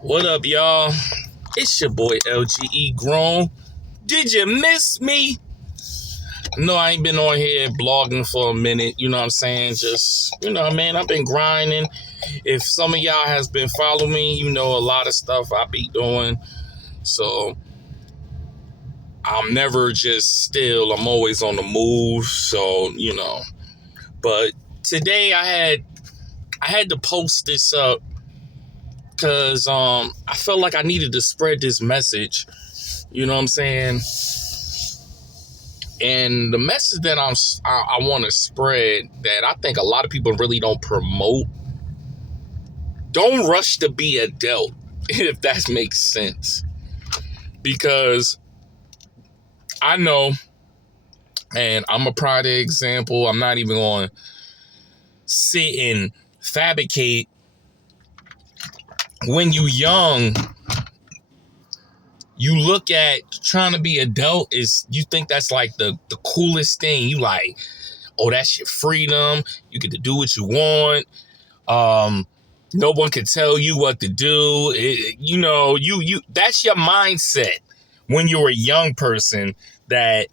What up, y'all? It's your boy LGE Grown. Did you miss me? No, I ain't been on here blogging for a minute. You know what I'm saying? Just, man, I've been grinding. If some of y'all has been following me, you know a lot of stuff I be doing. So I'm never just still. I'm always on the move. So, But today I had to post this up because I felt like I needed to spread this message. You know what I'm saying? And the message that I want to spread that I think a lot of people really don't promote: don't rush to be adult, if that makes sense. Because I know, and I'm a pride example, I'm not even going to sit and fabricate. When you young, you look at trying to be adult is, you think that's like the coolest thing. You like, oh, that's your freedom. You get to do what you want. No one can tell you what to do. That's your mindset when you're a young person, that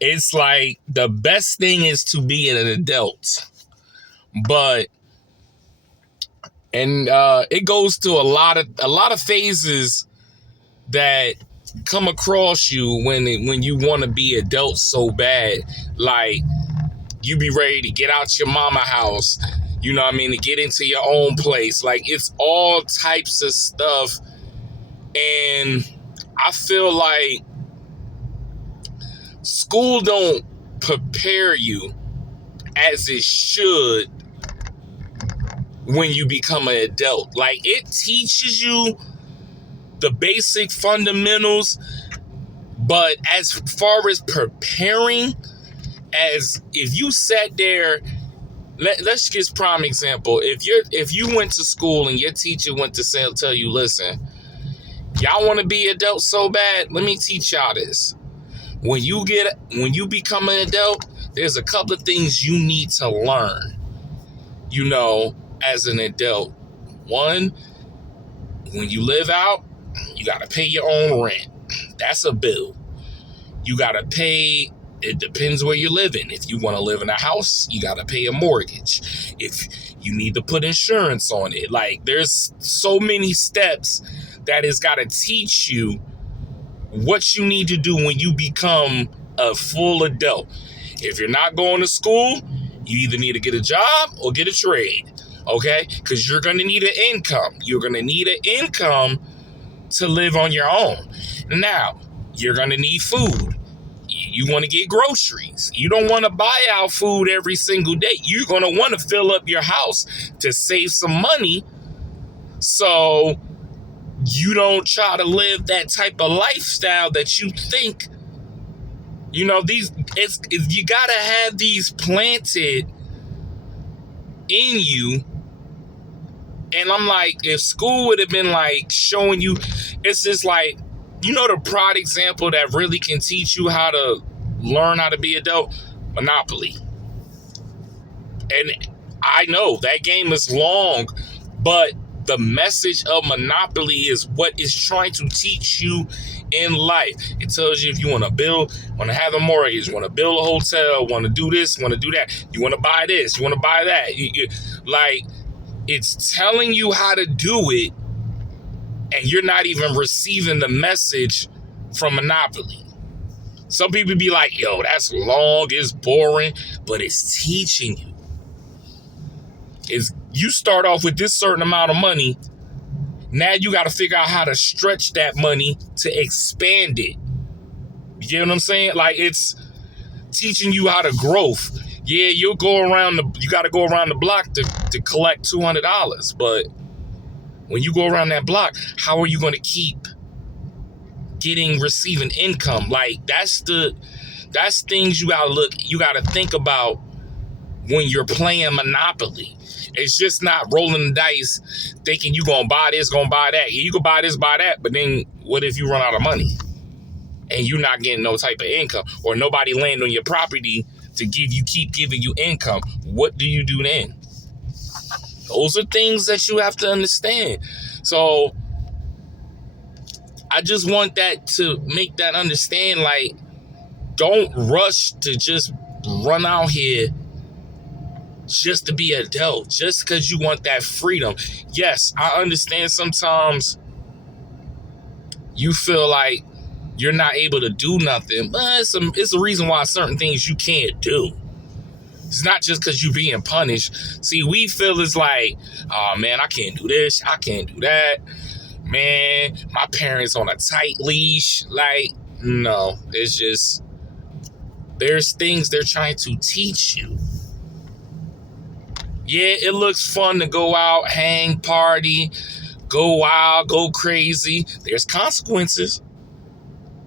it's like the best thing is to be an adult. But it goes to a lot of phases that come across you when you want to be adult so bad. Like, you be ready to get out your mama house, you know what I mean, to get into your own place. Like, it's all types of stuff. And I feel like school don't prepare you as it should when you become an adult. Like, it teaches you the basic fundamentals, but as far as preparing, as if you sat there, let's just prime example. If you went to school and your teacher went to tell you, listen, y'all want to be adults so bad, let me teach y'all this. When you become an adult, there's a couple of things you need to learn, as an adult. One, when you live out, you got to pay your own rent. That's a bill. You got to pay. It depends where you're living. If you want to live in a house, you got to pay a mortgage. If you need to put insurance on it, like, there's so many steps that it's got to teach you what you need to do when you become a full adult. If you're not going to school, you either need to get a job or get a trade, okay? Because you're going to need an income. You're going to need an income to live on your own. Now, you're going to need food. You want to get groceries. You don't want to buy out food every single day. You're going to want to fill up your house to save some money, so you don't try to live that type of lifestyle that you think, you got to have these planted in you. And I'm like, if school would have been like showing you, it's just like, the pride example that really can teach you how to learn how to be adult? Monopoly. And I know that game is long, but the message of Monopoly is what is trying to teach you in life. It tells you if you want to build, want to have a mortgage, want to build a hotel, want to do this, want to do that, you want to buy this, you want to buy that. It's telling you how to do it, and you're not even receiving the message from Monopoly. Some people be like, yo, that's long, it's boring, but it's teaching you. You start off with this certain amount of money. Now you got to figure out how to stretch that money to expand it. You get what I'm saying? Like, it's teaching you how to growth. Yeah, you got to go around the block to collect $200, but when you go around that block, how are you going to keep receiving income? Like, that's things you got to think about when you're playing Monopoly. It's just not rolling the dice thinking you going to buy this, going to buy that. You can buy this, buy that, but then what if you run out of money and you're not getting no type of income, or nobody land on your property to keep giving you income? What do you do then? Those are things that you have to understand. So I just want that to make that understand, like, don't rush to just run out here just to be an adult, just because you want that freedom. Yes, I understand sometimes you feel like you're not able to do nothing, but it's a reason why certain things you can't do. It's not just because you're being punished. See, we feel it's like, oh man, I can't do this, I can't do that. Man, my parents on a tight leash. Like, no, it's just, there's things they're trying to teach you. Yeah, it looks fun to go out, hang, party, go wild, go crazy. There's consequences.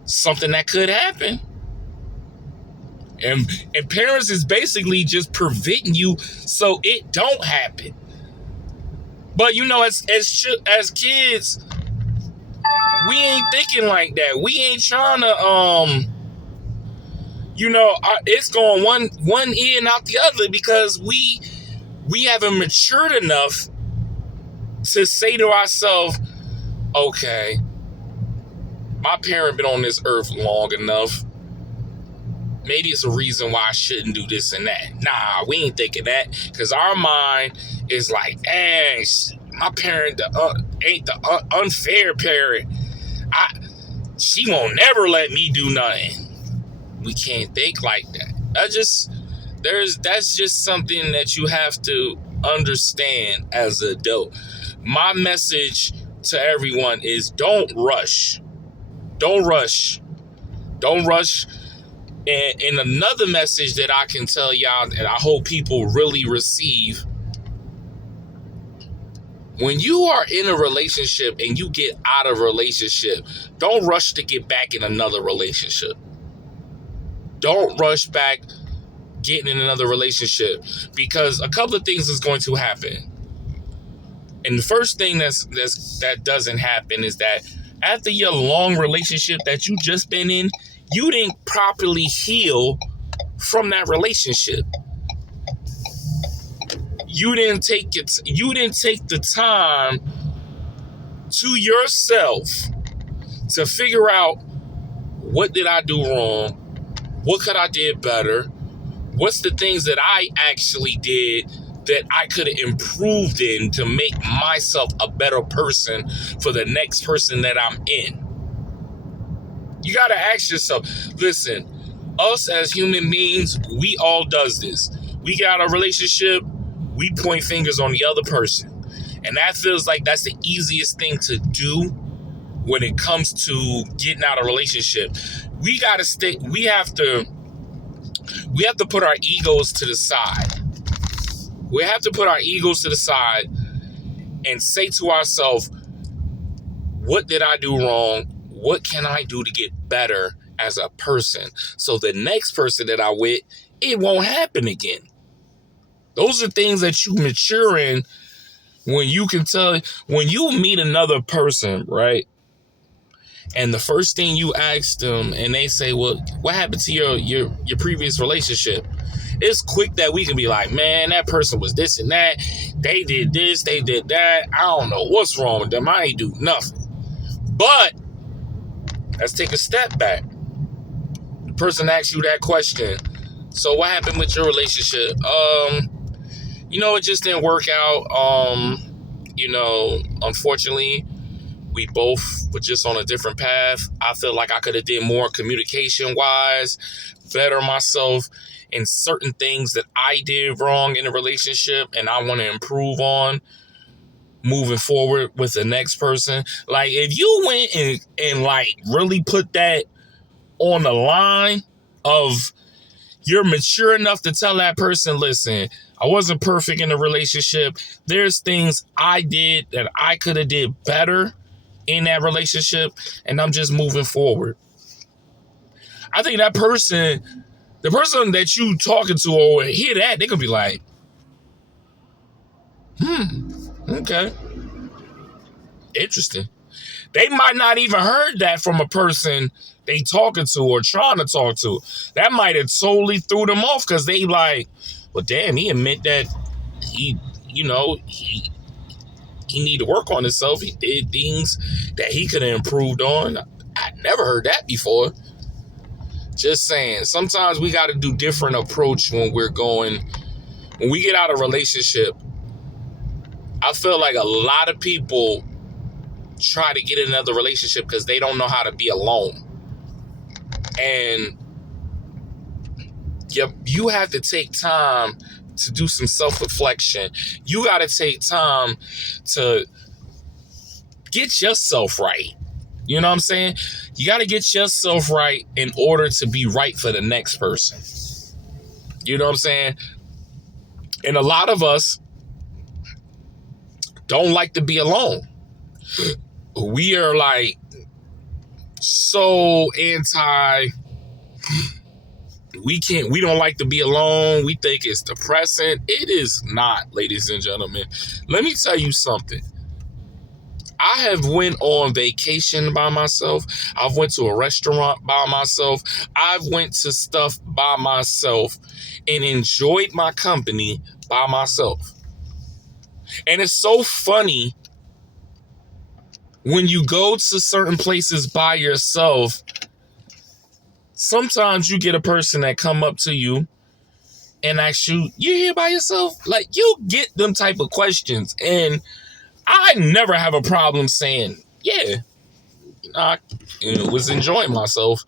Something that could happen. And parents is basically just preventing you so it don't happen. But you know, as kids, we ain't thinking like that. We ain't trying to it's going one ear and out the other, because we haven't matured enough to say to ourselves, okay, my parent been on this earth long enough. Maybe it's a reason why I shouldn't do this and that. Nah, we ain't thinking that, because our mind is like, dang, my parent ain't the unfair parent. She won't never let me do nothing. We can't think like that. That's just something that you have to understand as an adult. My message to everyone is don't rush. Don't rush. Don't rush. And another message that I can tell y'all, and I hope people really receive: when you are in a relationship and you get out of a relationship, don't rush to get back in another relationship. Don't rush back getting in another relationship, because a couple of things is going to happen. And the first thing that doesn't happen is that after your long relationship that you just been in, you didn't properly heal from that relationship. You didn't take the time to yourself to figure out, what did I do wrong? What could I did better? What's the things that I actually did that I could have improved in to make myself a better person for the next person that I'm in? You got to ask yourself, listen, us as human beings, we all does this. We got a relationship, we point fingers on the other person. And that feels like that's the easiest thing to do when it comes to getting out of a relationship. We got to we have to put our egos to the side. We have to put our egos to the side and say to ourselves, what did I do wrong? What can I do to get better as a person, so the next person that I'm with, it won't happen again? Those are things that you mature in when you can tell, when you meet another person, right? And the first thing you ask them, and they say, well, what happened to your previous relationship? It's quick that we can be like, man, that person was this and that. They did this, they did that. I don't know what's wrong with them. I ain't do nothing. But let's take a step back. The person asks you that question. So what happened with your relationship? It just didn't work out. Unfortunately, we both were just on a different path. I feel like I could have did more communication-wise, better myself in certain things that I did wrong in a relationship, and I want to improve on moving forward with the next person. Like, if you went and like really put that on the line of you're mature enough to tell that person, listen, I wasn't perfect in a relationship. There's things I did that I could have did better in that relationship, and I'm just moving forward. I think that person, the person that you talking to, or hear that, they could be like, okay, interesting. They might not even heard that from a person they talking to or trying to talk to. That might have totally threw them off, because they like, well, damn, he admit that he he need to work on himself. He did things that he could have improved on. I never heard that before. Just saying, sometimes we got to do different approach when we get out of relationship. I feel like a lot of people try to get in another relationship because they don't know how to be alone. And you have to take time to do some self-reflection. You got to take time to get yourself right. You know what I'm saying? You got to get yourself right in order to be right for the next person. You know what I'm saying? And a lot of us don't like to be alone. We are like so anti. We don't like to be alone. We think it's depressing. It is not, ladies and gentlemen. Let me tell you something. I have went on vacation by myself. I've went to a restaurant by myself. I've went to stuff by myself and enjoyed my company by myself. And it's so funny when you go to certain places by yourself. Sometimes you get a person that come up to you and ask you here by yourself? Like, you get them type of questions. And I never have a problem saying, yeah, I was enjoying myself.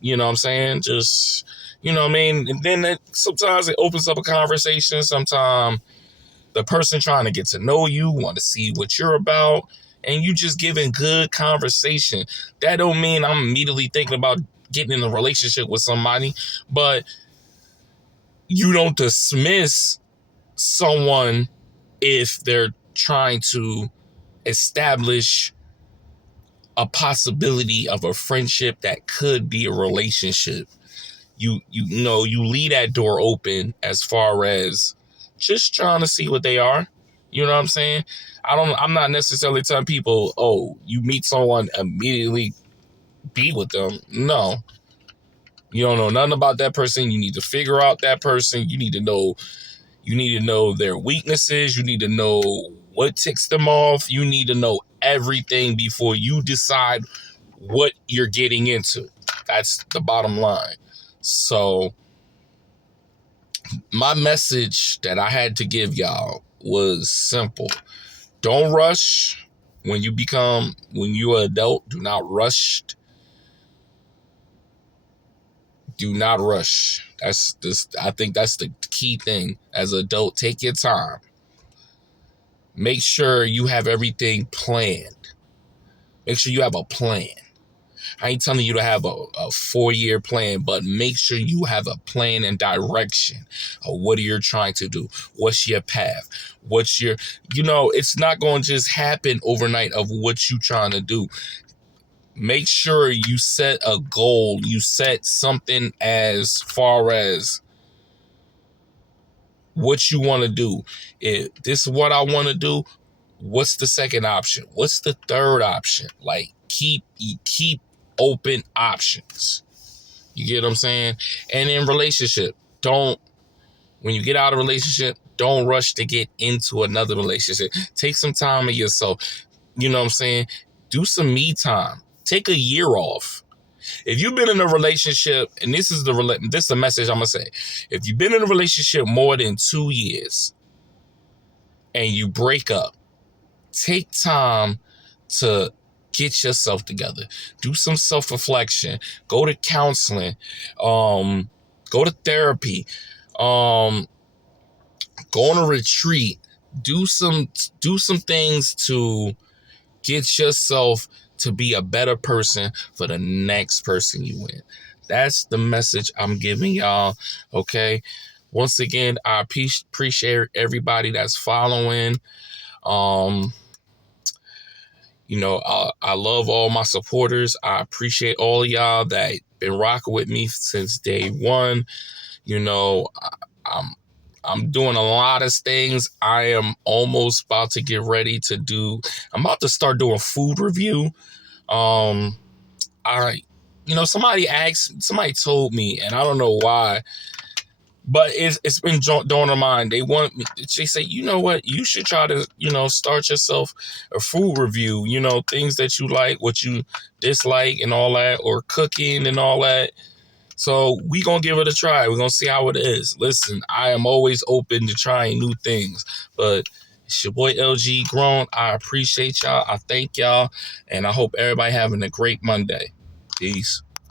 You know what I'm saying? Just, you know what I mean? And then sometimes it opens up a conversation. Sometimes the person trying to get to know you, want to see what you're about, and you just giving good conversation. That don't mean I'm immediately thinking about getting in a relationship with somebody, but you don't dismiss someone if they're trying to establish a possibility of a friendship that could be a relationship. You leave that door open as far as just trying to see what they are. You know what I'm saying? I'm not necessarily telling people, oh, you meet someone, immediately be with them. No. You don't know nothing about that person. You need to figure out that person. You need to know their weaknesses. You need to know what ticks them off. You need to know everything before you decide what you're getting into. That's the bottom line. So my message that I had to give y'all was simple. Don't rush when you're an adult. Do not rush. Do not rush. I think that's the key thing. As an adult, take your time. Make sure you have everything planned. Make sure you have a plan. I ain't telling you to have a 4-year plan, but make sure you have a plan and direction of what you're trying to do. What's your path? It's not going to just happen overnight of what you're trying to do. Make sure you set a goal. You set something as far as what you want to do. If this is what I want to do, what's the second option? What's the third option? Like, keep open options. You get what I'm saying? And in relationship, when you get out of a relationship, don't rush to get into another relationship. Take some time of yourself. You know what I'm saying? Do some me time. Take a year off. If you've been in a relationship, and this is the message I'm going to say. If you've been in a relationship more than 2 years and you break up, take time to get yourself together. Do some self-reflection. Go to counseling. Go to therapy. Go on a retreat. Do some things to get yourself to be a better person for the next person you with. That's the message I'm giving y'all. Okay. Once again, I appreciate everybody that's following. I love all my supporters. I appreciate all of y'all that been rocking with me since day one. I'm doing a lot of things. I am almost about to get ready to I'm about to start doing food review. Somebody told me, and I don't know why, But it's been dawned on mine. They want me. They say, you know what? You should try to, start yourself a food review. Things that you like, what you dislike, and all that, or cooking and all that. So we gonna give it a try. We're gonna see how it is. Listen, I am always open to trying new things. But it's your boy LG Grown. I appreciate y'all. I thank y'all, and I hope everybody having a great Monday. Peace.